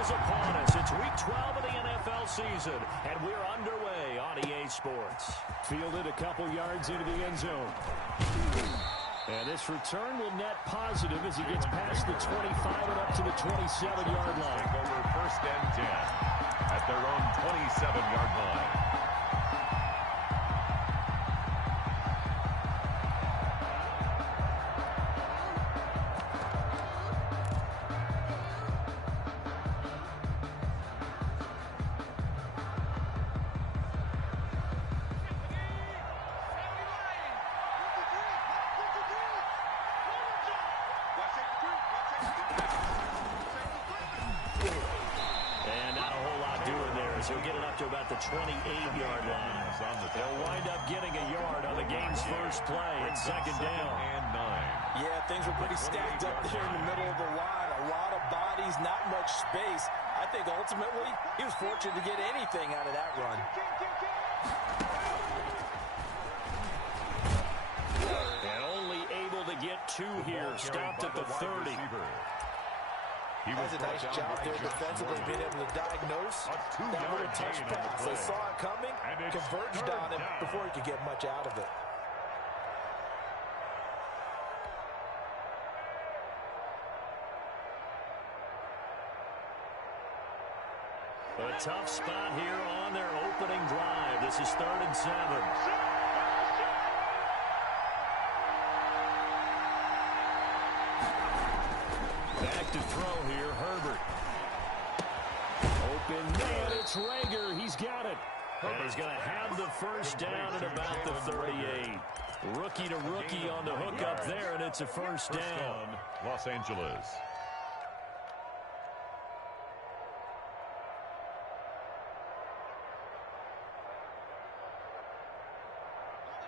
is upon us. It's Week 12 of the NFL season, and we're underway on EA Sports. Fielded a couple yards into the end zone. And this return will net positive as he gets past the 25 and up to the 27-yard line. Over first and 10 at their own 27-yard line. He'll get it up to about the 28-yard line. They'll wind up getting a yard on the game's first play. It's second down. And 9. Yeah, things were pretty stacked up there in the middle of the line. A lot of bodies, not much space. I think ultimately he was fortunate to get anything out of that run. And only able to get 2 here. Stopped at the 30. That's a nice job there defensively, being able to diagnose that little touch pass. They saw it coming, converged on him before he could get much out of it. A tough spot here on their opening drive. This is 3rd and 7. Back to throw here, Herbert. Open man, it's Rager. He's got it. And he's going to have the first down at about the 38. Rookie to rookie on the hook up there, and it's a first down. Los Angeles.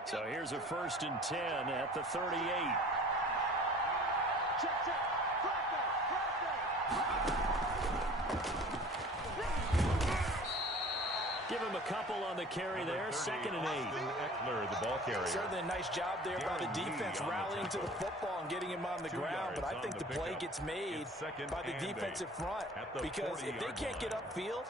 So here's a 1st and 10 at the 38. Give him a couple on the carry there. 2nd and 8. Eckler, the ball carrier. Certainly a nice job there by the defense, rallying to the football and getting him on the ground. But I think the play gets made by the defensive front, because if they can't get upfield,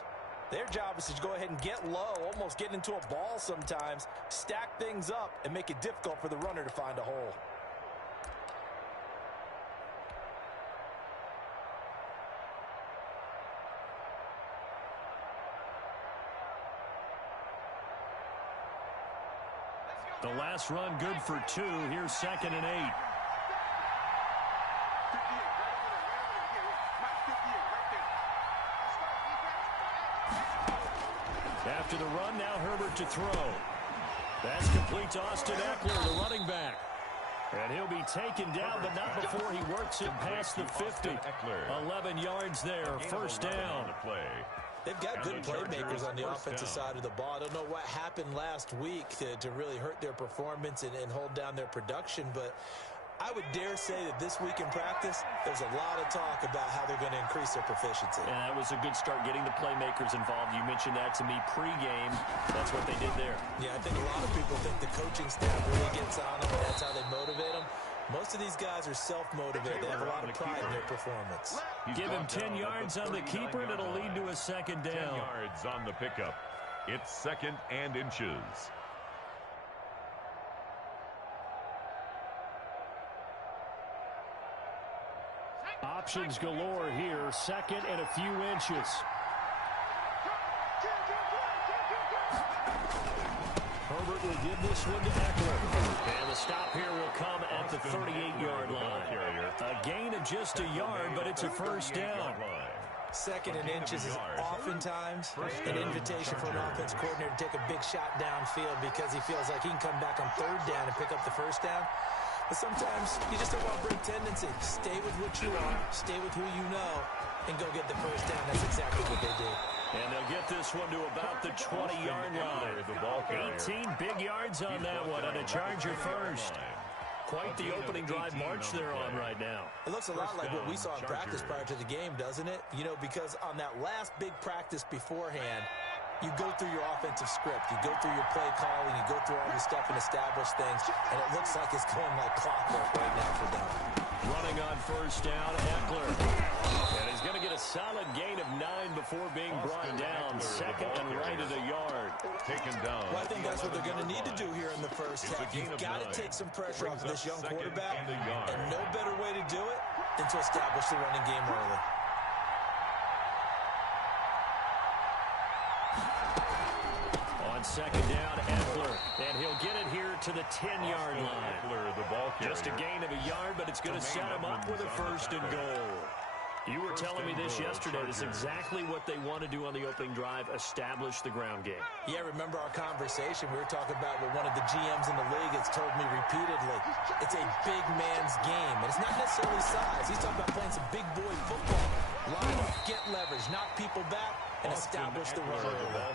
their job is to go ahead and get low, almost get into a ball sometimes, stack things up, and make it difficult for the runner to find a hole. The last run good for 2. Here's 2nd and 8. After the run, now Herbert to throw. That's complete to Austin Eckler, the running back. And he'll be taken down, but not before he works it past the 50. 11 yards there, first down. They've got good playmakers on the offensive side of the ball. I don't know what happened last week to really hurt their performance and hold down their production, but I would dare say that this week in practice, there's a lot of talk about how they're going to increase their proficiency. And that was a good start, getting the playmakers involved. You mentioned that to me pregame. That's what they did there. Yeah, I think a lot of people think the coaching staff really gets on them, and that's how they motivate them. Most of these guys are self-motivated. They have a lot of pride in their performance. Give him 10 yards on the keeper, and it'll lead to a second down. 10 yards on the pickup. It's 2nd and inches. Options galore here. 2nd and a few inches. Herbert will give this one to Eckler. And the stop here will come at the 38-yard line. A gain of just a yard, but it's a first down. 2nd and inches is oftentimes an invitation for an offense coordinator to take a big shot downfield because he feels like he can come back on 3rd down and pick up the first down. But sometimes you just don't want to bring tendency. Stay with what you are, stay with who you know, and go get the first down. That's exactly what they did. And they'll get this one to about the 20-yard line. 18 big yards on that one, and a Charger first. Quite the opening drive march they're on right now. It looks a lot like what we saw in practice prior to the game, doesn't it? You know, because on that last big practice beforehand, you go through your offensive script, you go through your play calling, you go through all your stuff and establish things, and it looks like it's going like clockwork right now for them. Running on first down, Eckler. And he's going to get a solid gain of 9 before being brought down. Second and right at a yard. Taken down. Well, I think that's what they're going to need to do here in the first half. You've got to take some pressure off of this young quarterback, and no better way to do it than to establish the running game early. On second down, Eckler, and he'll get it here to the 10-yard line. Eckler, the ball carrier. Just a gain of a yard, but it's going to set him up with a first and goal. You were telling me this yesterday. It's exactly what they want to do on the opening drive, establish the ground game. Yeah, remember our conversation? We were talking about what one of the GMs in the league has told me repeatedly. It's a big man's game, and it's not necessarily size. He's talking about playing some big boy football. Line up, get leverage, knock people back, and establish the run.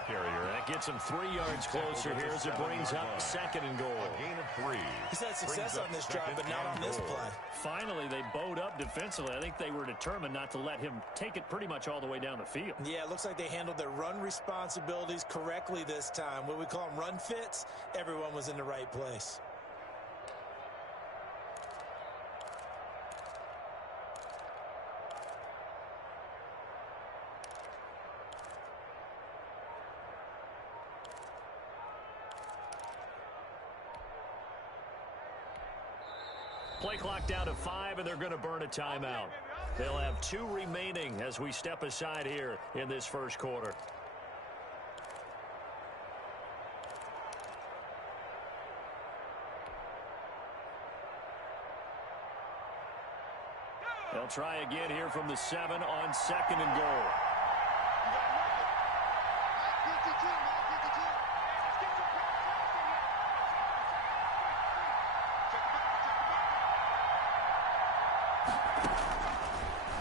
That gets him 3 yards closer here as it brings up second and goal. A gain of 3. He's had success on this drive, but not on this play. Finally, they bowed up defensively. I think they were determined not to let him take it pretty much all the way down the field. Yeah, it looks like they handled their run responsibilities correctly this time. What we call them run fits, everyone was in the right place. Play clock down to 5, and they're going to burn a timeout. They'll have 2 remaining as we step aside here in this first quarter. They'll try again here from the 7 on second and goal.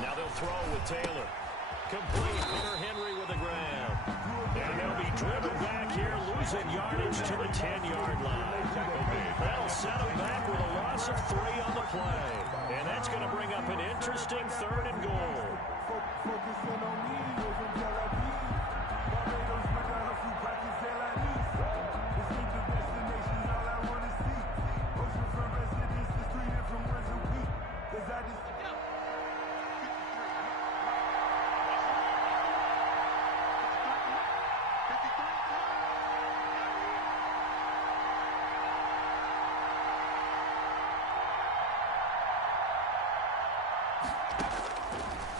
Now they'll throw with Taylor. Complete. Hunter Henry with the grab. And they'll be driven back here, losing yardage to the 10-yard line. That'll set them back with a loss of 3 on the play. And that's going to bring up an interesting third and goal.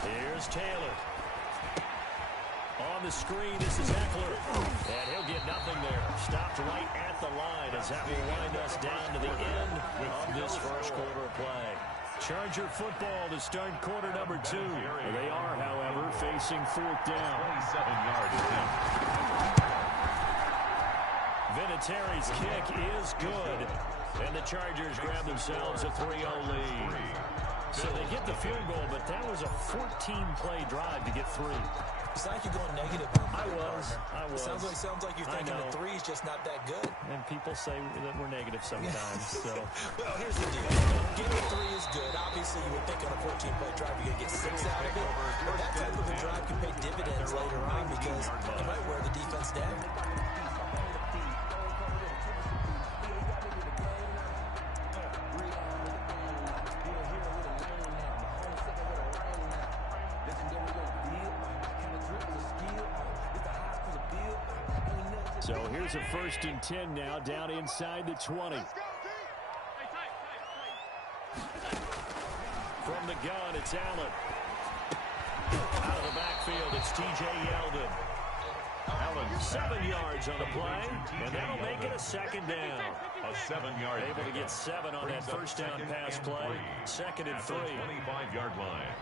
Here's Taylor. On the screen, this is Eckler. And he'll get nothing there. Stopped right at the line as that will wind us down to the end of this first quarter of play. Charger football to start quarter number 2. They are, however, facing 4th down. 27-yard attempt. Vinatieri's kick is good. And the Chargers grab themselves a 3-0 lead. So they get the field goal, but that was a 14-play drive to get 3. It's like you're going negative. I was. Sounds like you're thinking the 3's just not that good. And people say that we're negative sometimes. So. Well, here's the deal. Getting 3 is good. Obviously, you would think on a 14-play drive you're going to get 6 out of it. But that type of a drive can pay dividends later on because you might wear the defense down. So here's a 1st and 10 now, down inside the 20. From the gun, it's Allen. Out of the backfield, it's T.J. Yeldon. Allen, 7 yards on the play, and that'll make it a 2nd down. A 7-yard. Able to get 7 on that first down pass play. 2nd and 3. 25-yard line.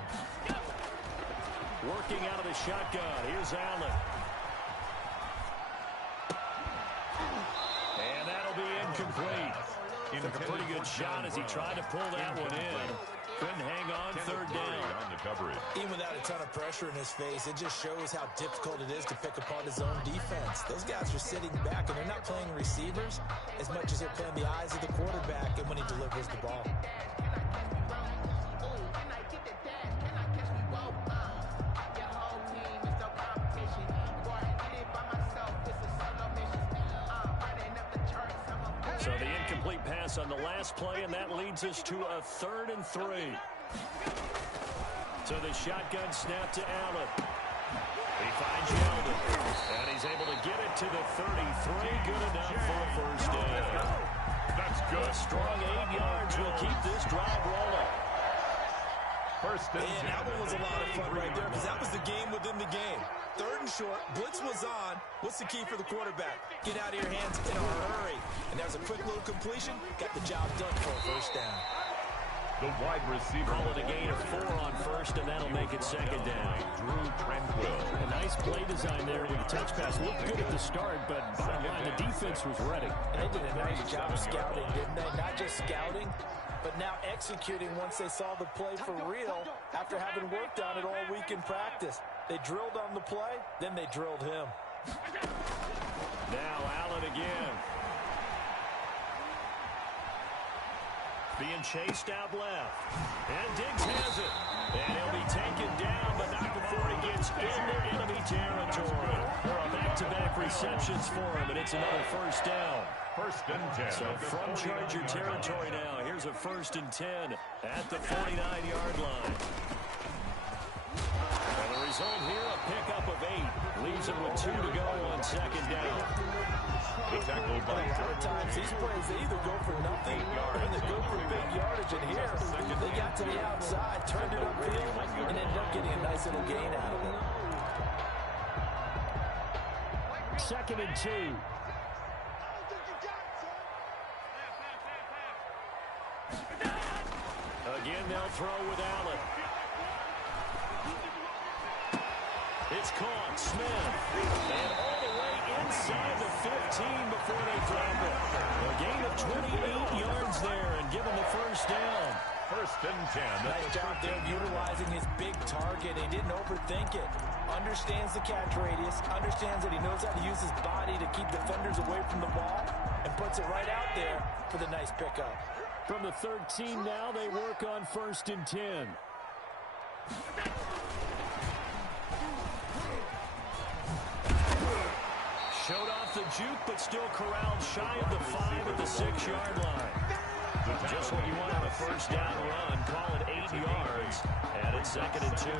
Working out of the shotgun. Here's Allen. And that'll be incomplete. Took a pretty good shot as he tried to pull that one in. Couldn't hang on 3rd down. On the coverage. Even without a ton of pressure in his face, it just shows how difficult it is to pick apart his own defense. Those guys are sitting back, and they're not playing receivers as much as they're playing the eyes of the quarterback and when he delivers the ball. So the incomplete pass on the last play, and that leads us to a 3rd and 3. So the shotgun snap to Allen. He finds Yeldon, and he's able to get it to the 33. Good enough for a first down. That's good. A strong 8 yards will keep this drive rolling. First and 10. That one was a lot of fun right there because that was the game within the game. 3rd and short, blitz was on. What's the key for the quarterback? Get out of your hands in a hurry. And there's a quick little completion. Got the job done for a first down. The wide receiver. Call it a gain of 4 on first, and that'll make it 2nd down. Drew Tranquil. A nice play design there with the touch pass. Looked good at the start, but bottom line, the defense was ready. And they did a nice job scouting, didn't they? Not just scouting, but now executing once they saw the play for real after having worked on it all week in practice. They drilled on the play, then they drilled him. Now Allen again. Being chased out left. And Diggs has it. And he'll be taken down, but not before he gets into enemy territory. There are back-to-back receptions for him, and it's another first down. First and 10. So from Charger territory now, here's a 1st and 10 at the 49-yard line. And the result here, a pickup of 8. Leaves him with 2 to go on 2nd down. The tackle by A lot of times these plays, they either go for nothing or they go for big yardage. And here, they got to the outside, turned it upfield, and ended up getting a nice little gain out of it. 2nd and 2. Again, they'll throw with Allen. It's caught. Smith. And all the way inside the 15 before they drop it. A gain of 28 yards there and give him the first down. First and 10. Nice job there utilizing his big target. He didn't overthink it. Understands the catch radius. Understands that he knows how to use his body to keep defenders away from the ball. And puts it right out there for the nice pickup. From the 13 now, they work on 1st and 10. Showed off the juke, but still corralled shy of the 5 at the 6-yard line. Just what you want on a first down run. Call it 8 yards. And it's 2nd and 2.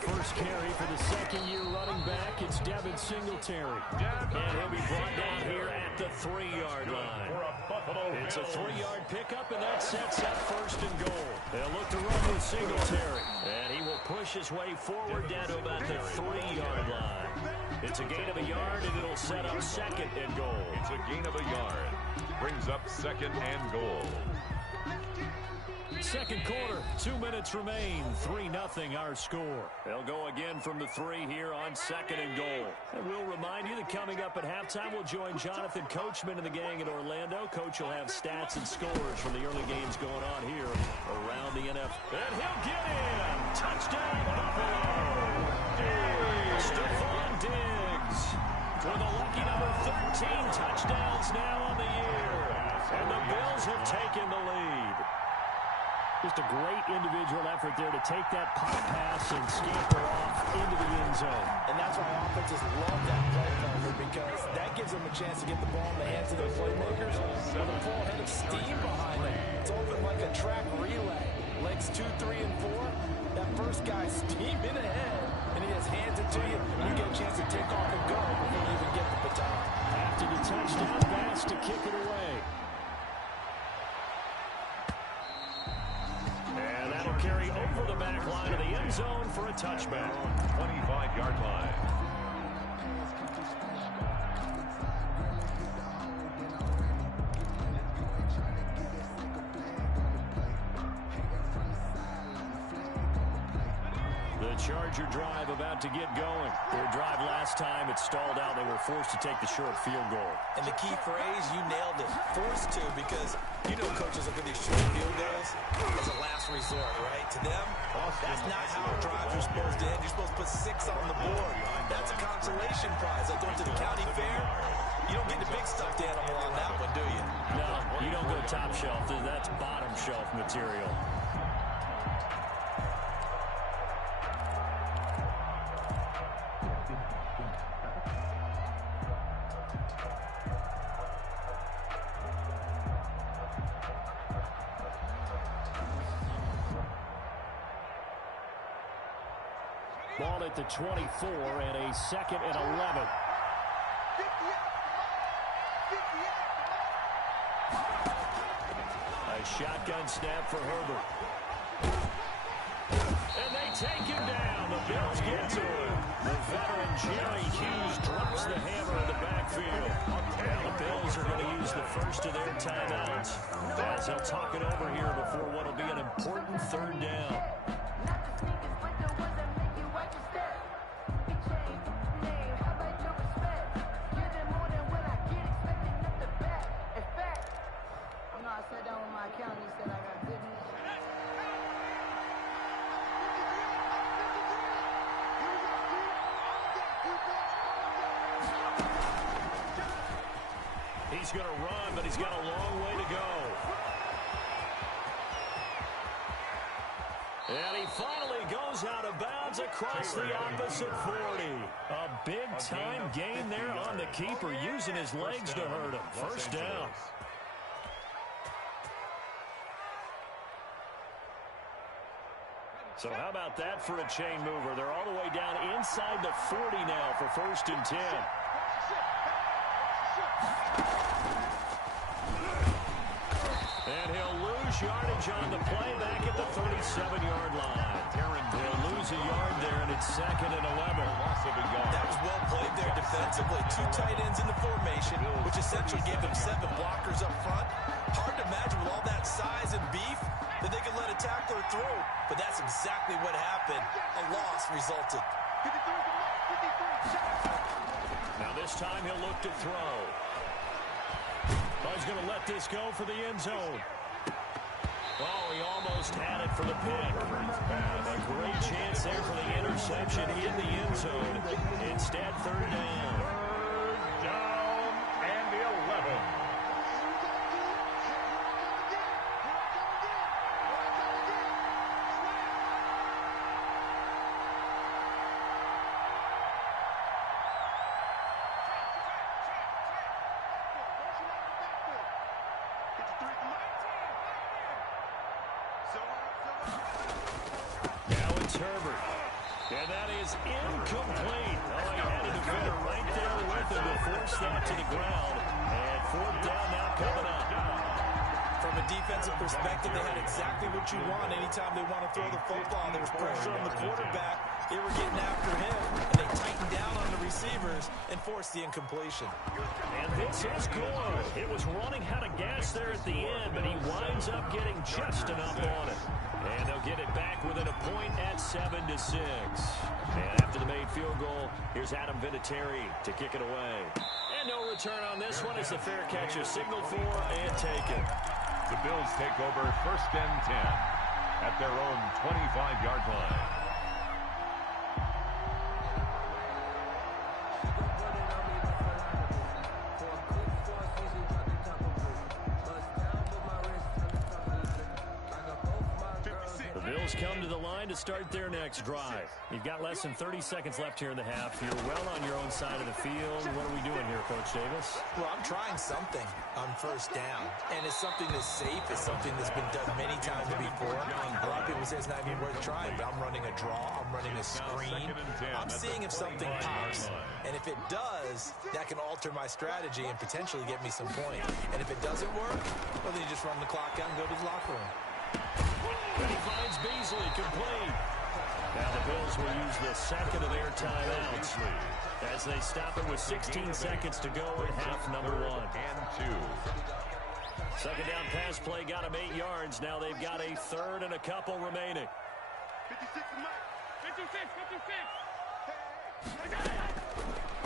First carry for the 2nd-year running back. It's Devin Singletary. And he'll be brought down here at the 3-yard line. It's a 3-yard pickup, and that sets up 1st and goal. They'll look to run with Singletary. And he will push his way forward down to about the 3-yard line. It's a gain of a yard, and it'll set up 2nd and goal. It's a gain of a yard. Brings up 2nd and goal. 2nd quarter, 2 minutes remain. 3-0 our score. They'll go again from the 3 here on 2nd and goal. And we'll remind you that coming up at halftime, we'll join Jonathan Coachman and the gang in Orlando. Coach will have stats and scores from the early games going on here around the NFL. And he'll get in. Touchdown, Buffalo. Stephon Diggs with a lucky number 13 touchdowns now on the year. And the Bills have taken the lead. Just a great individual effort there to take that pop pass and scamper off into the end zone. And that's why offenses love that play cover, because that gives them a chance to get the ball in the hands of their playmakers with a full head of steam behind them. It's open like a track relay. Legs 2, 3, and 4. That first guy's steaming ahead, and he just hands it to you, and you get a chance to take off and go before you even get the baton. After the touchdown pass to kick it away. And that'll carry over the back line of the end zone for a touchback. 25-yard line. The Charger drive about to get going. Their drive last time, it stalled out. They were forced to take the short field goal. And the key phrase, you nailed it. Forced to, because you know coaches look at these short field goals as a last resort, right? To them, that's not how drives are supposed to end. You're supposed to put 6 on the board. That's a consolation prize. Like going to the county fair. You don't get the big stuffed animal on that one, do you? No, you don't go top shelf. That's bottom shelf material. Ball at the 24 and a 2nd and 11. A shotgun snap for Herbert. And they take him down. The Bills get to him. The veteran Jerry Hughes drops the hammer in the backfield. Now the Bills are going to use the first of their timeouts as they'll talk it over here before what will be an important 3rd down. He's going to run, but he's got a long way to go. And he finally goes out of bounds across the opposite 40. A big-time gain there on the keeper, using his legs to hurt him. First down. So how about that for a chain mover? They're all the way down inside the 40 now for 1st and 10. And he'll lose yardage on the play back at the 37-yard line. He'll lose a yard there, and it's 2nd and 11. That was well played there defensively. 2 tight ends in the formation, which essentially gave them 7 blockers up front. Hard to imagine with all that size and beef that they could let a tackler through. But that's exactly what happened. A loss resulted. Now this time he'll look to throw. He's going to let this go for the end zone. Oh, he almost had it for the pick. A great chance there for the interception in the end zone. Instead, 3rd down. 3rd down and the 11. Herbert. And that is incomplete. Oh, he had a defender right there with him to force that to the ground. And 4th down now coming up. From a defensive perspective, they had exactly what you want anytime they want to throw the football. There was pressure on the quarterback. They were getting after him, and they tightened down on the receivers and forced the incompletion. And this is good. It was running out of gas there at the end, but he winds up getting just enough on it. And they'll get it back within a point at 7-6. And after the made field goal, here's Adam Vinatieri to kick it away. And no return on this one as the fair catch is signaled for and taken. The Bills take over 1st and 10 at their own 25-yard line. Come to the line to start their next drive. You've got less than 30 seconds left here in the half. You're well on your own side of the field. What are we doing here, Coach Davis? Well, I'm trying something on 1st down, and it's something that's safe. It's something that's been done many times before. A lot of people say it's not even worth trying, but I'm running a draw. I'm running a screen. I'm seeing if something pops, and if it does, that can alter my strategy and potentially get me some points. And if it doesn't work, well, then you just run the clock out and go to the locker room. And he finds Beasley complete. Now the Bills will use the 2nd of their timeouts as they stop it with 16 seconds to go in half number 1. And 2. 2nd down pass play got him 8 yards. Now they've got a 3rd and a couple remaining. 56, Mike. 56.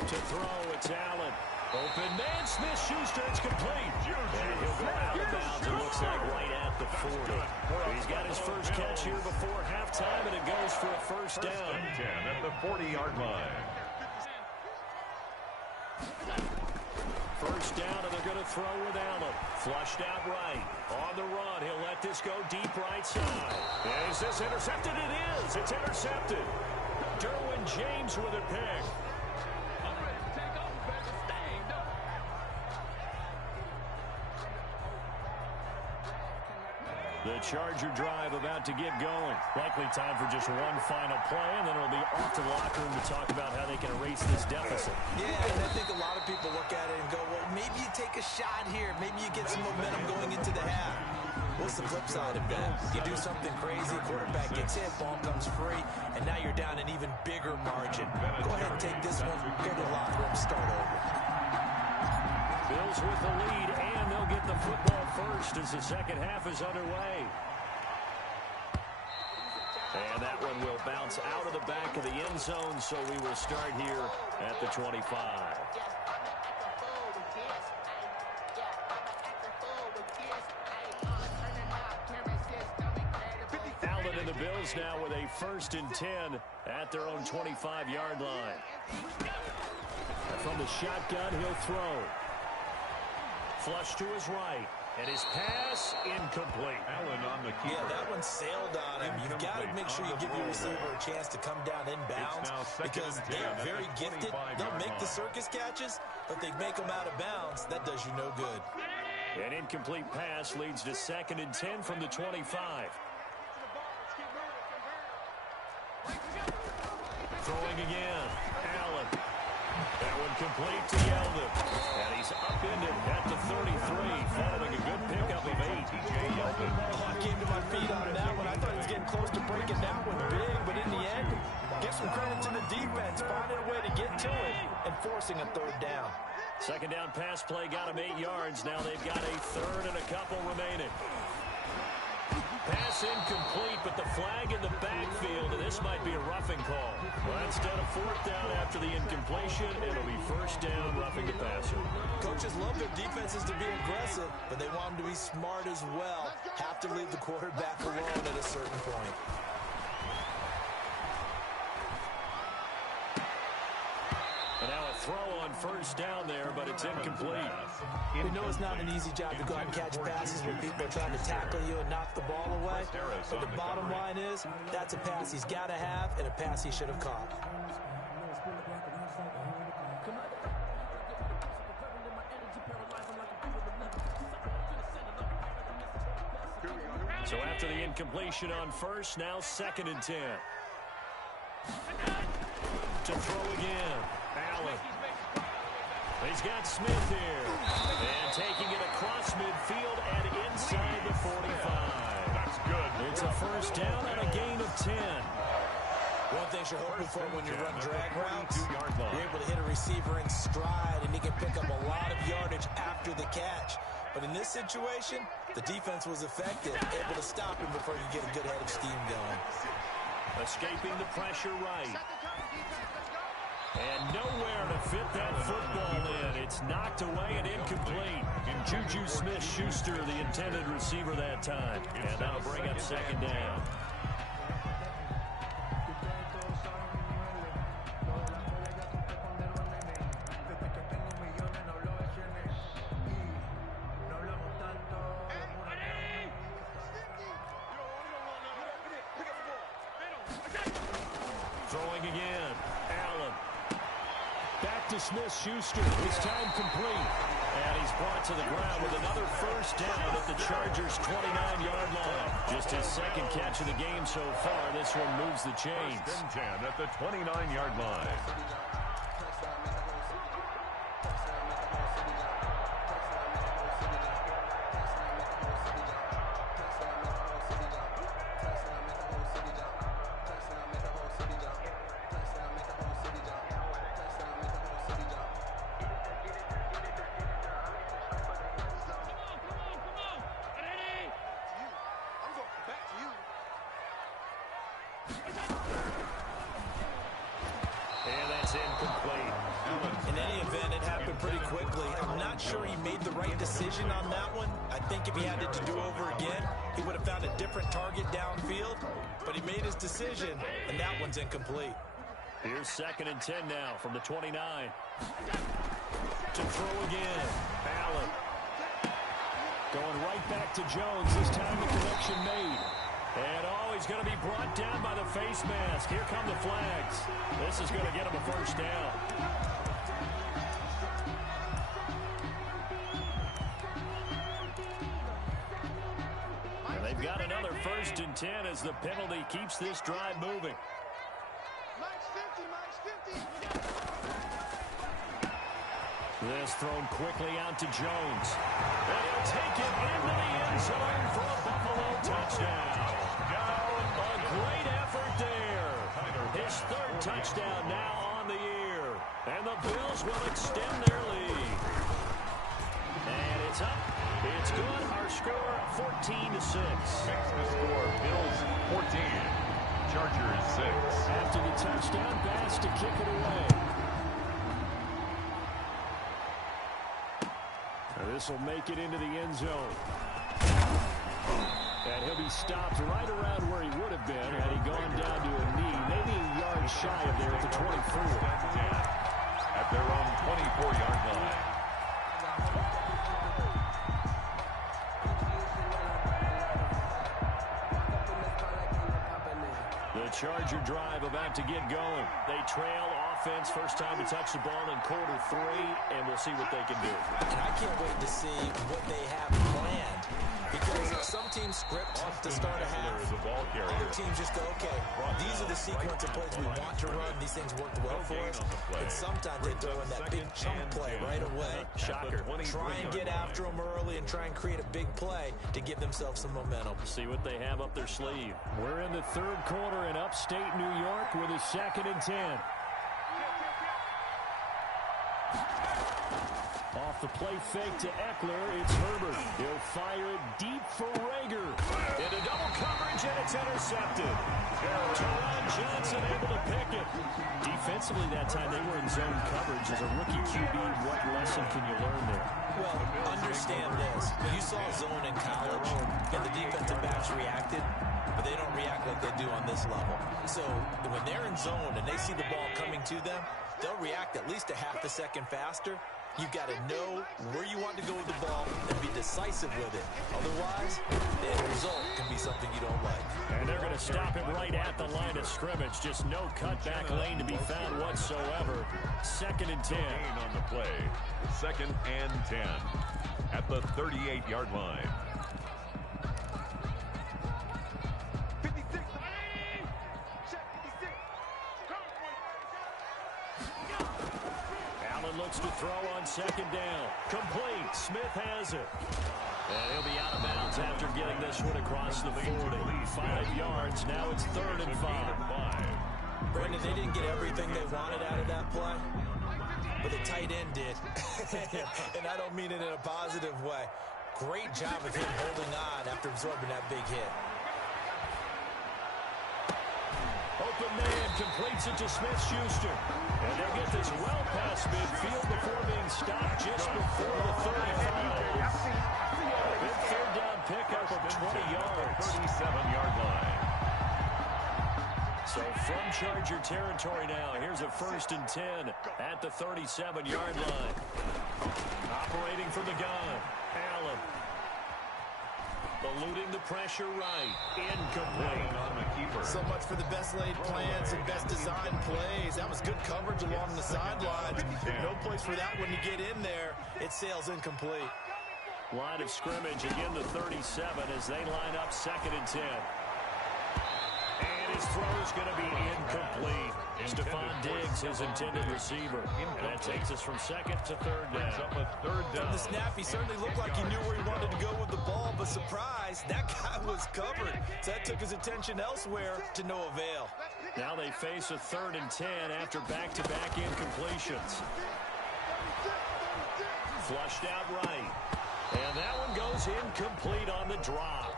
To throw, it's Allen. Open man, Smith-Schuster, it's complete. And he'll go out of bounds, it looks like right at the 40. He's got his first catch here before halftime, and it goes for a 1st down. 10 at the 40-yard line. 1st down, and they're going to throw with Allen. Flushed out right. On the run, he'll let this go deep right side. Is this intercepted? It is. It's intercepted. Derwin James with a pick. The Charger drive about to get going. Likely time for just one final play, and then it'll be off to the locker room to talk about how they can erase this deficit. Yeah, and I think a lot of people look at it and go, well, maybe you take a shot here. Maybe you get some momentum going into the half. What's the flip side of that? You do something crazy, quarterback gets hit, ball comes free, and now you're down an even bigger margin. Go ahead and take this one, go to the locker room, start over. Bills with the lead, and they'll get the football first as the second half is underway. And that one will bounce out of the back of the end zone, so we will start here at the 25. Allen and the Bills now with a 1st and 10 at their own 25-yard line. And from the shotgun, he'll throw. Flush to his right. And his pass incomplete. Allen on the keeper. Yeah, that one sailed on him. You've got to make sure you give your receiver a chance to come down inbounds because they're very gifted. They'll make the circus catches, but they make them out of bounds. That does you no good. An incomplete pass leads to 2nd and 10 from the 25. Throwing again. Allen. That one complete to Yeldon. And he's upended at the 33, following a good pickup of 8. Oh, I came to my feet on that one. I thought he was getting close to breaking that one big, but in the end, give some credit to the defense, finding a way to get to it and forcing a 3rd down. Second down pass play got him 8 yards. Now they've got a 3rd and a couple remaining. Pass incomplete, but the flag in the backfield, and this might be a roughing call. Well, instead of 4th down after the incompletion, it'll be 1st down, roughing the passer. Coaches love their defenses to be aggressive, but they want them to be smart as well. Have to leave the quarterback alone at a certain point. And now a throw on 1st down there, but it's incomplete. We know it's not an easy job to go out and catch passes when people are trying to tackle you and knock the ball away. But the bottom line is, that's a pass he's got to have and a pass he should have caught. So after the incompletion on 1st, now 2nd and 10. To throw again. Allen. He's got Smith here. And taking it across midfield and inside the 45. That's good. It's a 1st down on a gain of 10. One thing you're hoping for when you run drag routes, you're able to hit a receiver in stride, and he can pick up a lot of yardage after the catch. But in this situation, the defense was effective, able to stop him before you get a good head of steam going. Escaping the pressure right. And nowhere to fit that football in. It's knocked away and incomplete. And Juju Smith-Schuster, the intended receiver that time. And that'll bring up 2nd down. Throwing again. Allen. Back to Smith-Schuster. His time complete. And he's brought to the ground with another 1st down at the Chargers' 29-yard line. Just his 2nd catch of the game so far. This one moves the chains. 1st and 10 at the 29-yard line. And that's incomplete. In any event, it happened pretty quickly. I'm not sure he made the right decision on that one. I think if he had it to do over again, he would have found a different target downfield. But he made his decision, and that one's incomplete. Here's 2nd and 10 now from the 29. To throw again. Allen. Going right back to Jones. This time the connection made. And he's going to be brought down by the face mask. Here come the flags. This is going to get him a 1st down. And they've got another 1st and 10 as the penalty keeps this drive moving. Mike's 50, Mike's 50. This thrown quickly out to Jones. And he'll take it into the end zone for a Buffalo touchdown. A great effort there. His 3rd touchdown now on the year. And the Bills will extend their lead. And it's up. It's good. Our score, 14-6. Makes the score Bills 14, Chargers 6. After the touchdown pass to kick it away. This will make it into the end zone. And he'll be stopped right around where he would have been had he gone down to a knee, maybe a yard shy of there at the 24. At their own 24-yard line. The Charger drive about to get going. They trail offense, first time to touch the ball in quarter 3, and we'll see what they can do. And I can't wait to see what they have planned, because some teams script to start a half. Other teams just go, okay, these are the sequence of plays we want to run. These things worked well for us. And sometimes they throw in that big chunk play right away. Shocker. Try and get after them early and try and create a big play to give themselves some momentum. See what they have up their sleeve. We're in the 3rd quarter in upstate New York with a 2nd and 10. Off the play fake to Eckler, it's Herbert. He'll fire it deep for Rager. Into double coverage, and it's intercepted. Teron Johnson able to pick it. Defensively that time, they were in zone coverage. As a rookie QB, what lesson can you learn there? Well, understand this. You saw zone in college, and the defensive backs reacted, but they don't react like they do on this level. So when they're in zone and they see the ball coming to them, they'll react at least a half a second faster. You've got to know where you want to go with the ball and be decisive with it. Otherwise, the end result can be something you don't like. And they're going to stop him right at the line of scrimmage. Just no cutback lane to be found whatsoever. 2nd and 10. On the play. 2nd and 10 at the 38-yard line. 56. Check 56. Allen looks to throw on 2nd down. Complete. Smith has it. And he'll be out of bounds after getting this one across the 40. 5 yards. Now it's 3rd and 5. Brandon, they didn't get everything they wanted out of that play, but the tight end did. And I don't mean it in a positive way. Great job of him holding on after absorbing that big hit. Open man completes it to Smith-Schuster. And they'll get this well past midfield before being stopped just before the 35. Big 3rd down pickup of 20 yards. 37-yard line. So from Charger territory now, here's a 1st and 10 at the 37-yard line. Operating from the gun, Allen. Eluding the pressure right. Incomplete. On the keeper. So much for the best laid plans and best designed plays. That was good coverage along the sidelines. No place for that one to get in there. It sails incomplete. Line of scrimmage again to 37 as they line up 2nd and 10. And his throw's going to be incomplete. Stephon Diggs, his intended receiver. That takes us from 2nd to 3rd down. From the snap, he certainly looked like he knew where he wanted to go with the ball, but surprise, that guy was covered. So that took his attention elsewhere to no avail. Now they face a 3rd and 10 after back-to-back incompletions. Flushed out right. And that one goes incomplete on the drop.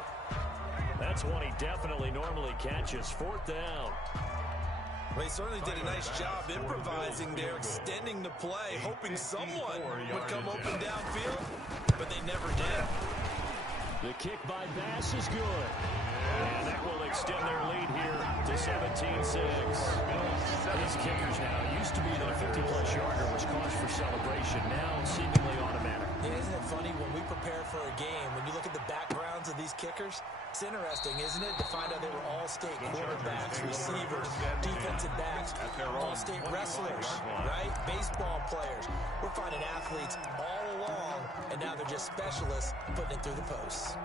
That's one he definitely normally catches. 4th down. Well, he certainly did a nice job improvising there, extending the play, hoping someone would come open downfield, but they never did. The kick by Bass is good. And that will extend their lead here to 17-6. These kickers now, used to be that a 50-plus yarder was cause for celebration. Now seemingly automatic. Yeah, isn't it funny when we prepare for a game, when you look at the backgrounds of these kickers, it's interesting, isn't it, to find out they were all-state quarterbacks, receivers, defensive backs, all-state wrestlers, right? Baseball players. We're finding athletes all along, and now they're just specialists putting it through the posts.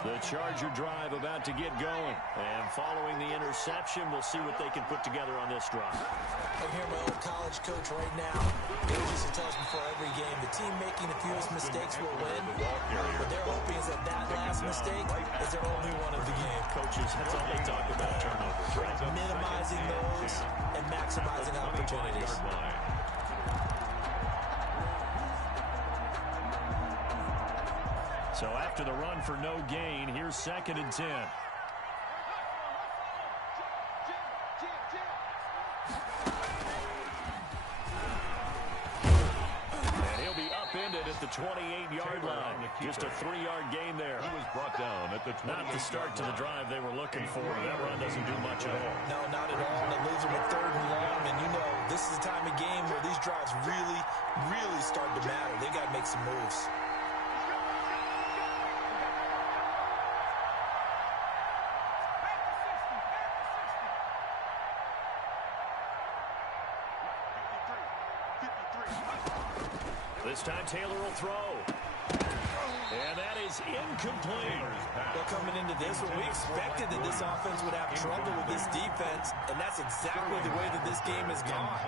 The Charger drive about to get going. And following the interception, we'll see what they can put together on this drive. I hear my old college coach right now. He used to tell us before every game, the team making the fewest mistakes will win. What they're hoping is that last mistake is their only one of the game. Coaches, that's all they talk about, turnovers, right? Minimizing those and maximizing opportunities. So after the run for no gain, here's 2nd and 10. And he'll be upended at the 28-yard line. Just a 3-yard gain there. He was brought down at the 28-yard line. Not the start to the drive they were looking for. That run doesn't do much at all. No, not at all. And it leaves them at 3rd and long. And you know, this is the time of game where these drives really, really start to matter. They got to make some moves. This time Taylor will throw. And that is incomplete. Well, coming into this one, we expected that this offense would have trouble with this defense, and that's exactly the way that this game has gone.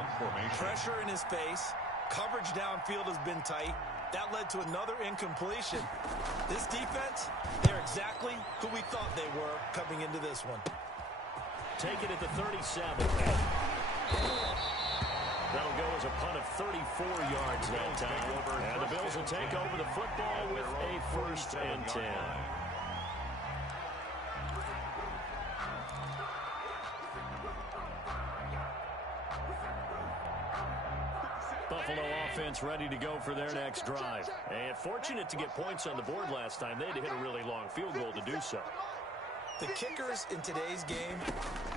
Pressure in his face. Coverage downfield has been tight. That led to another incompletion. This defense, they're exactly who we thought they were coming into this one. Take it at the 37. That'll go as a punt of 34 yards that time. And the Bills will take over the football with a 1st and 10. Buffalo offense ready to go for their next drive. And fortunate to get points on the board last time. They had to hit a really long field goal to do so. The kickers in today's game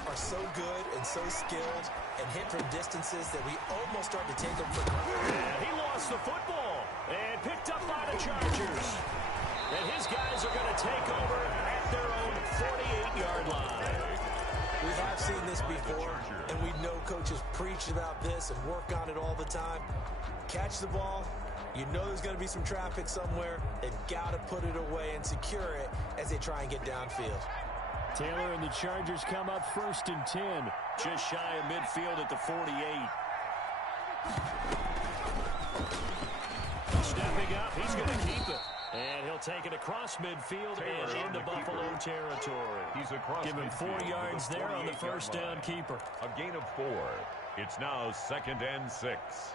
are so good and so skilled and hit from distances that we almost start to take them for granted. And he lost the football and picked up by the Chargers. And his guys are going to take over at their own 48-yard line. We have seen this before, and we know coaches preach about this and work on it all the time. Catch the ball. You know there's going to be some traffic somewhere. They've got to put it away and secure it as they try and get downfield. Taylor and the Chargers come up 1st and 10. Just shy of midfield at the 48. Stepping up, he's going to keep it. And he'll take it across midfield and into Buffalo territory. He's across Give him 4 yards there on the 1st down keeper. A gain of 4. It's now 2nd and 6.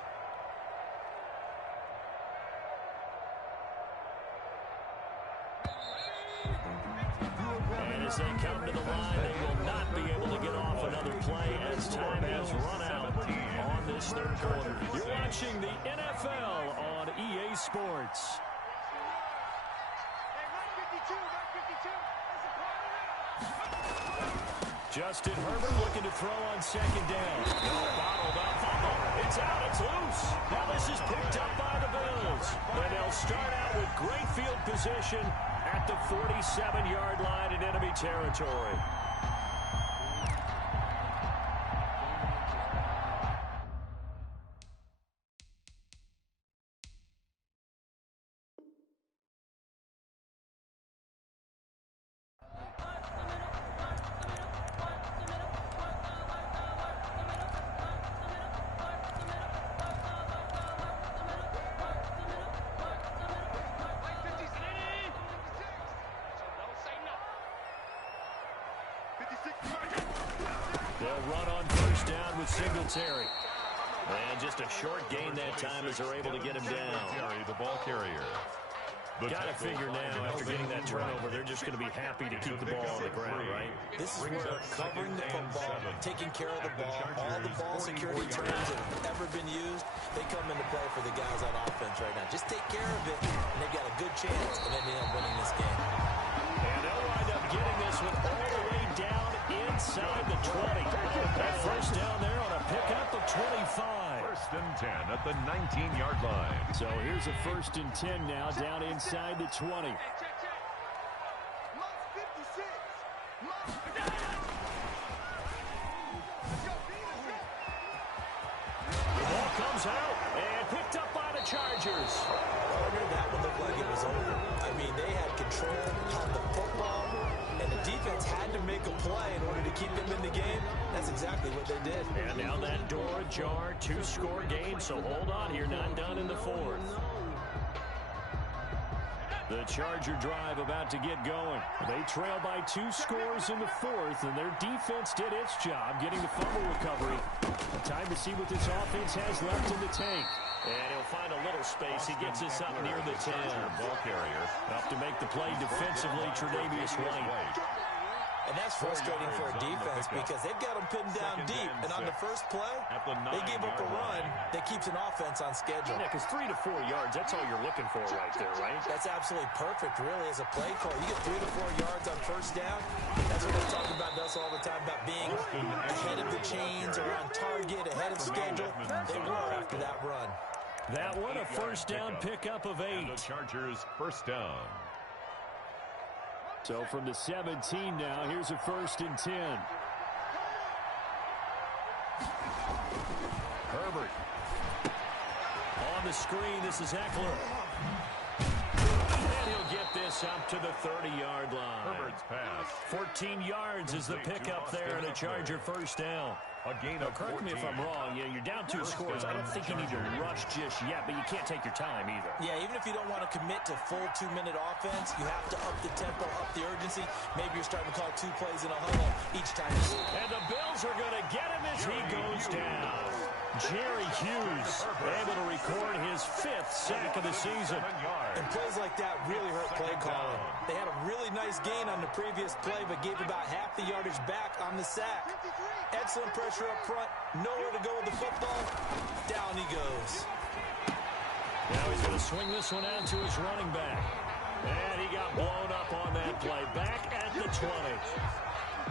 And as they come to the line, they will not be able to get off another play as time has run out on this 3rd quarter. You're watching the NFL on EA Sports. Justin Herbert looking to throw on 2nd down. Bottled up. It's out. It's loose. Now this is picked up by the Bills. And they'll start out with great field position at the 47-yard line in enemy territory. They'll run on 1st down with Singletary. And just a short gain that time as they're able to get him down. The ball carrier. Got to figure now, after getting that turnover, they're just going to be happy to keep the ball on the ground, right? This is where covering the football, taking care of the ball, all the ball security terms that have ever been used, they come into play for the guys on offense right now. Just take care of it, and they've got a good chance of ending up winning this game. And they'll wind up getting this one all the way down inside the 20. That 1st down there on a pickup of 25. 1st and 10 at the 19-yard line. So here's a 1st and 10 now down inside the 20. The ball comes out and picked up by the Chargers. Partner, that one looked like it was over. I mean, they had control of the football, and the defense had to make a play in order to keep them in the game. That's exactly what they did. And now that door ajar, 2-score game, so hold on here, not done in the fourth. The Charger drive about to get going. They trail by 2 scores in the fourth, and their defense did its job getting the fumble recovery. Time to see what this offense has left in the tank. And he'll find a little space. He gets this up near the 10. Ball carrier. Up to make the play defensively, Tre'Davious White. And that's frustrating for a defense because they've got them pinned down deep. And on the first play, they gave up a run that keeps an offense on schedule. Yeah, because 3 to 4 yards, that's all you're looking for right there, right? That's absolutely perfect, really, as a play call. You get 3 to 4 yards on first down. That's what they talk about to us all the time, about being ahead of the chains or on target, ahead of schedule. They were after that run. That one, a first down pickup of 8. The Chargers first down. So from the 17 now, here's a 1st and 10. Herbert. On the screen, this is Eckler. And he'll get this up to the 30-yard line. Herbert's pass. 14 yards is the pickup there, and a Charger first down. A gain of Correct me if I'm wrong. Yeah, you're down 2 scores. I don't think you need to rush just yet, but you can't take your time either. Yeah, even if you don't want to commit to full 2-minute offense, you have to up the tempo, up the urgency. Maybe you're starting to call 2 plays in a huddle each time you see it. And the Bills are going to get him as he goes down. Jerry Hughes able to record his 5th sack of the season. And plays like that really hurt play calling. They had a really nice gain on the previous play, but gave about half the yardage back on the sack. Excellent pressure up front. Nowhere to go with the football. Down he goes. Now he's going to swing this one out to his running back. And he got blown up on that play. Back at the 20.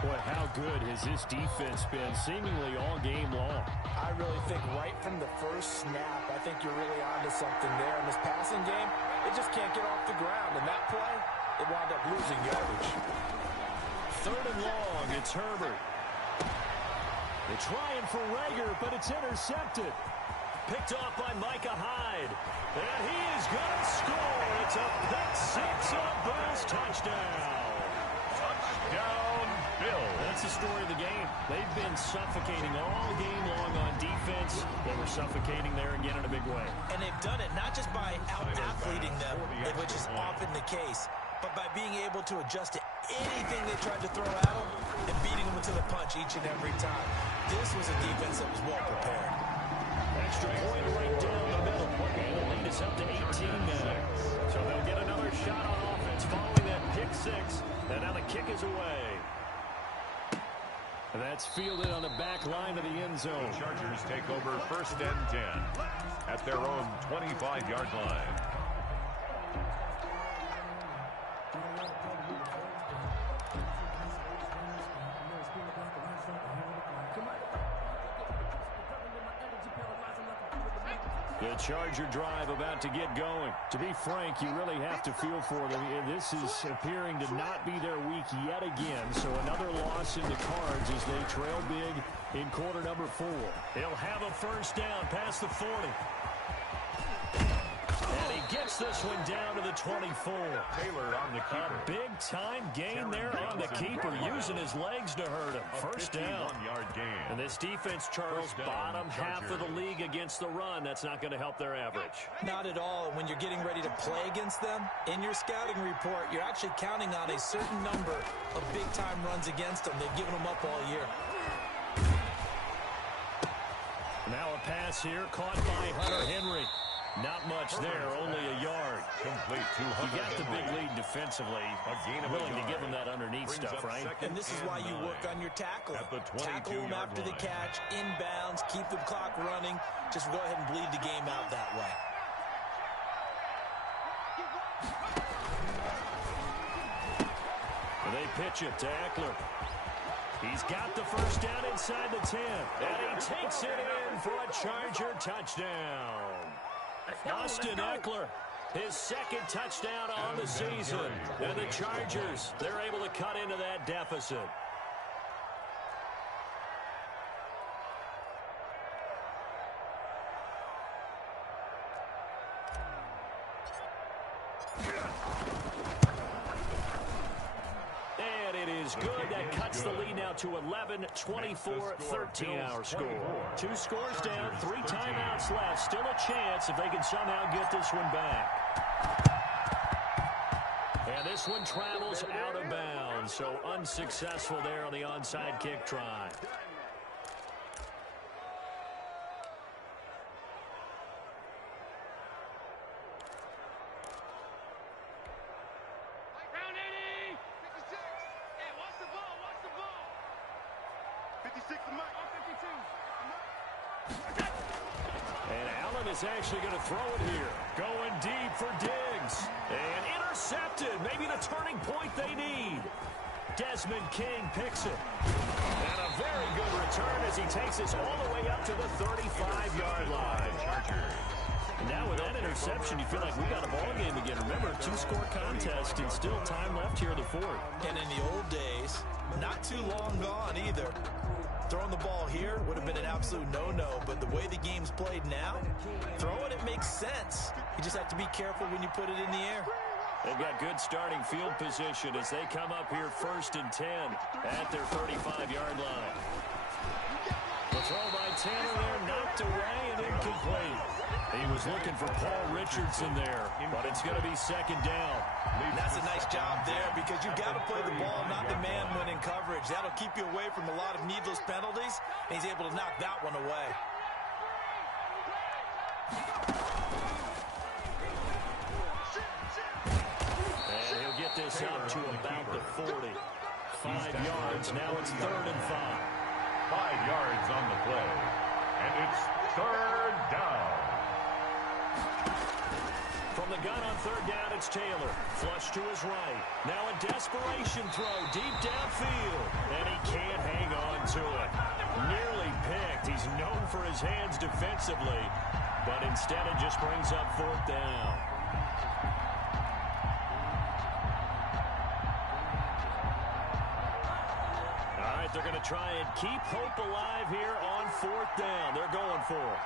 Boy, how good has this defense been seemingly all game long? I really think right from the first snap, I think you're really onto something there. In this passing game, it just can't get off the ground. And that play, it wound up losing yardage. 3rd and long, it's Herbert. They're trying for Rager, but it's intercepted. Picked off by Micah Hyde. And he is going to score. It's a pick 6 on a Bills touchdown. Touchdown, Bills. That's the story of the game. They've been suffocating all game long on defense. They were suffocating there again in a big way. And they've done it not just by out-athleting them, which is often the case, but by being able to adjust to anything they tried to throw at them and beating them to the punch each and every time. This was a defense that was well prepared. Extra point right down the middle. And the lead is up to 18 now. So they'll get another shot on offense following that pick 6. And now the kick is away. And that's fielded on the back line of the end zone. The Chargers take over 1st and 10 at their own 25-yard line. The Charger drive about to get going. To be frank, you really have to feel for them. This is appearing to not be their week yet again. So another loss in the cards as they trail big in quarter number 4. They'll have a first down past the 40. And he gets this one down to the 24. Taylor on the keeper. A big-time gain there on the keeper, using his legs to hurt him. First down. Gain. And this defense, Charles, bottom half of the league against the run. That's not going to help their average. Not at all. And when you're getting ready to play against them, in your scouting report, you're actually counting on a certain number of big-time runs against them. They've given them up all year. Now a pass here, caught by Hunter Henry. Not much there, only a yard. Complete to You got the big lead defensively. Willing to give him that underneath stuff, right? And this is why you work on your tackling. Tackle them after the catch, inbounds, keep the clock running. Just go ahead and bleed the game out that way. They pitch it to Eckler. He's got the first down inside the 10. And he takes it in for a Charger touchdown. Austin Eckler, his 2nd touchdown on the season. And the Chargers, they're able to cut into that deficit. is good. That cuts the lead now to 11, 24-13 our score. 2 scores down, 3 timeouts left. Still a chance if they can somehow get this one back. And this one travels out of bounds, so unsuccessful there on the onside kick try. Round 80. 56. Hey, watch the ball. Watch the ball. 56 to Mike. 52. And Allen is actually going to throw it here. Going deep for Diggs. And intercepted. Maybe the turning point they need. Desmond King picks it. And a very good return as he takes us all the way up to the 35-yard line. And now with that interception, you feel like we got a ball game again. Remember, 2-score contest and still time left here in the fourth. And in the old days, not too long gone either. Throwing the ball here would have been an absolute no-no, but the way the game's played now, throwing it makes sense. You just have to be careful when you put it in the air. They've got good starting field position as they come up here 1st and 10 at their 35-yard line. The throw by Tanner there, knocked away and incomplete. He was looking for Paul Richardson there, but it's going to be 2nd down. And that's a nice job there because you've got to play the ball, not the man when in coverage. That'll keep you away from a lot of needless penalties, and he's able to knock that one away. And he'll get this out to about the 40. 5 yards, now it's 3rd and 5. 5 yards on the play, and it's 3rd down. From the gun on 3rd down, it's Taylor. Flush to his right. Now a desperation throw deep downfield. And he can't hang on to it. Nearly picked. He's known for his hands defensively. But instead it just brings up 4th down. All right, they're going to try and keep hope alive here on 4th down. They're going for it.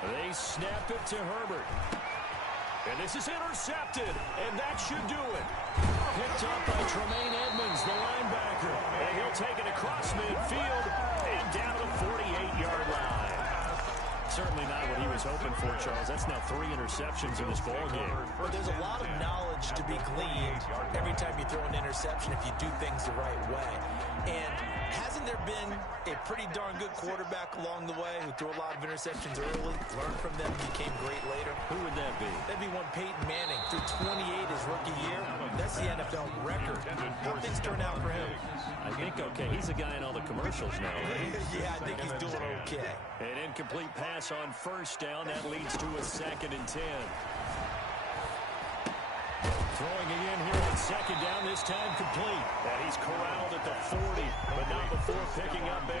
They snap it to Herbert. And this is intercepted, and that should do it. Picked up by Tremaine Edmonds, the linebacker. And he'll take it across midfield and down to the 48-yard line. Certainly not what he was hoping for, Charles. That's now 3 interceptions in this ballgame. Well, there's a lot of knowledge to be gleaned every time you throw an interception if you do things the right way. And hasn't there been a pretty darn good quarterback along the way who threw a lot of interceptions early, learned from them, became great later? Who would that be? That'd be one Peyton Manning. Threw 28 his rookie year. That's the NFL record. How things turn out for him? I think, okay, he's a guy in all the commercials now, right? Yeah, I think he's doing okay. An incomplete pass on 1st down. That leads to a 2nd and 10. Throwing again here on 2nd down, this time complete. And he's corralled at the 40, but not before picking up 8.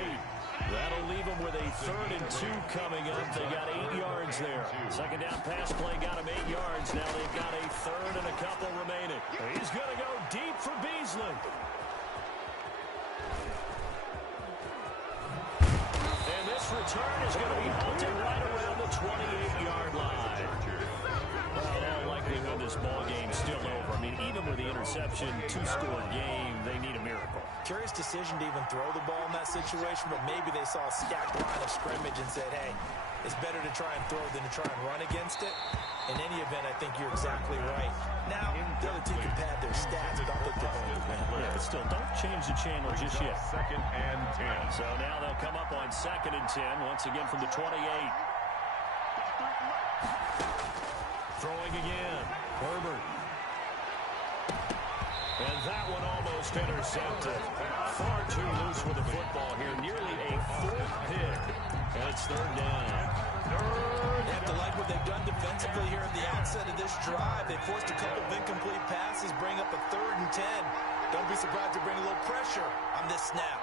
That'll leave him with a 3rd and 2 coming up. They got 8 yards there. 2nd down pass play got him 8 yards. Now they've got a 3rd and a couple remaining. He's going to go deep for Beasley. And this return is going to be halted right around the 28-yard line. Well, in all likelihood, this ball game's still over. I mean, even with the interception, 2-score game, they need a miracle. Curious decision to even throw the ball in that situation, but maybe they saw a stacked line of scrimmage and said, hey, it's better to try and throw than to try and run against it. In any event, I think you're exactly right. Now, the other team can pad their stats, but I think they're going to win. Yeah, but still, don't change the channel just yet. 2nd and 10. So now they'll come up on 2nd and 10, once again from the 28. Throwing again. Herbert. And that one almost intercepted. Far too loose with the football here. Nearly a 4th pick. And it's 3rd down. They have to like what they've done defensively here at the outset of this drive. They forced a couple of incomplete passes, bring up a 3rd and 10. Don't be surprised to bring a little pressure on this snap.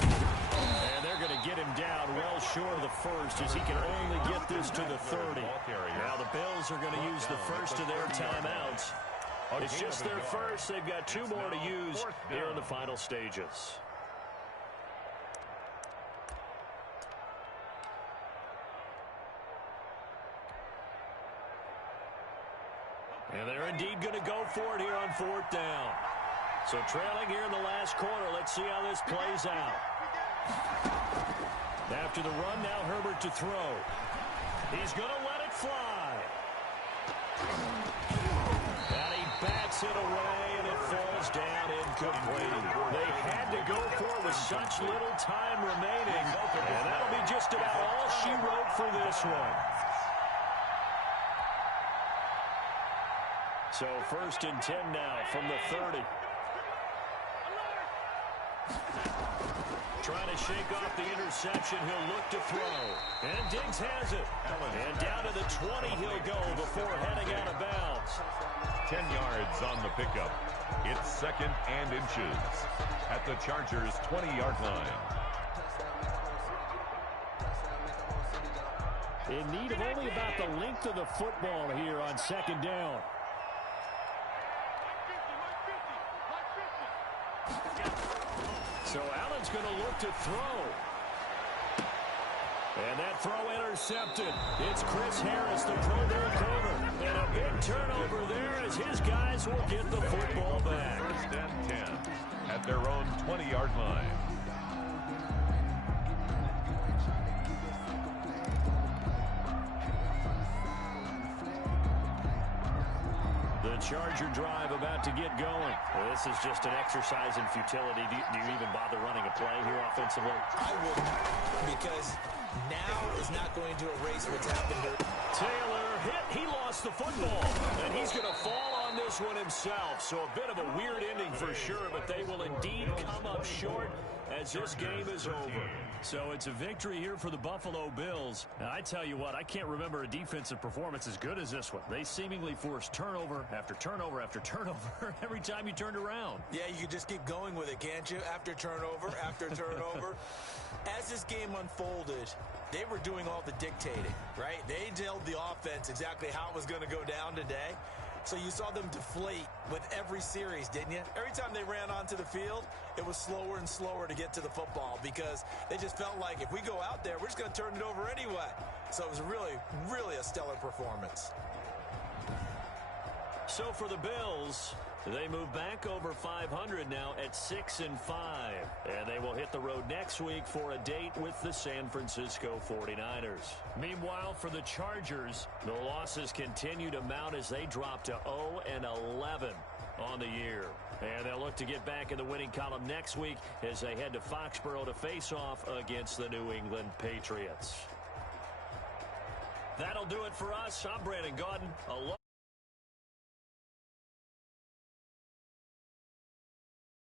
And they're going to get him down well short of the 1st as he can only get this to the 30. Now the Bills are going to use the 1st of their timeouts. It's just their 1st. They've got 2 more to use here in the final stages. And they're indeed going to go for it here on 4th down. So trailing here in the last quarter. Let's see how this plays out. After the run, now Herbert to throw. He's going to let it fly. And he bats it away, and it falls down incomplete. They had to go for it with such little time remaining. And that'll be just about all she wrote for this one. So 1st and 10 now from the 30. Trying to shake off the interception. He'll look to throw. And Diggs has it. And down to the 20 he'll go before heading out of bounds. 10 yards on the pickup. It's 2nd and inches at the Chargers' 20-yard line. In need of only about the length of the football here on 2nd down. So Allen's going to look to throw. And that throw intercepted. It's Chris Harris, the Pro Bowl corner. And a big turnover there as his guys will get the football back. 1st and 10 at their own 20-yard line. The Charger drive about to get going. Well, this is just an exercise in futility. Do you even bother running a play here offensively? I wouldn't, because now is not going to erase what's happened. Taylor hit. He lost the football. And he's going to fall on this one himself. So a bit of a weird ending for sure, but they will indeed come up short as this game is over. So it's a victory here for the Buffalo Bills. And I tell you what, I can't remember a defensive performance as good as this one. They seemingly forced turnover after turnover after turnover every time you turned around. Yeah, you can just keep going with it, can't you? After turnover, after turnover. As this game unfolded, they were doing all the dictating, right? They told the offense exactly how it was going to go down today. So you saw them deflate with every series, didn't you? Every time they ran onto the field, it was slower and slower to get to the football because they just felt like if we go out there, we're just going to turn it over anyway. So it was really, really a stellar performance. So for the Bills, they move back over 500 now at 6-5. And they will hit the road next week for a date with the San Francisco 49ers. Meanwhile, for the Chargers, the losses continue to mount as they drop to 0-11 on the year. And they'll look to get back in the winning column next week as they head to Foxborough to face off against the New England Patriots. That'll do it for us. I'm Brandon Gaudin.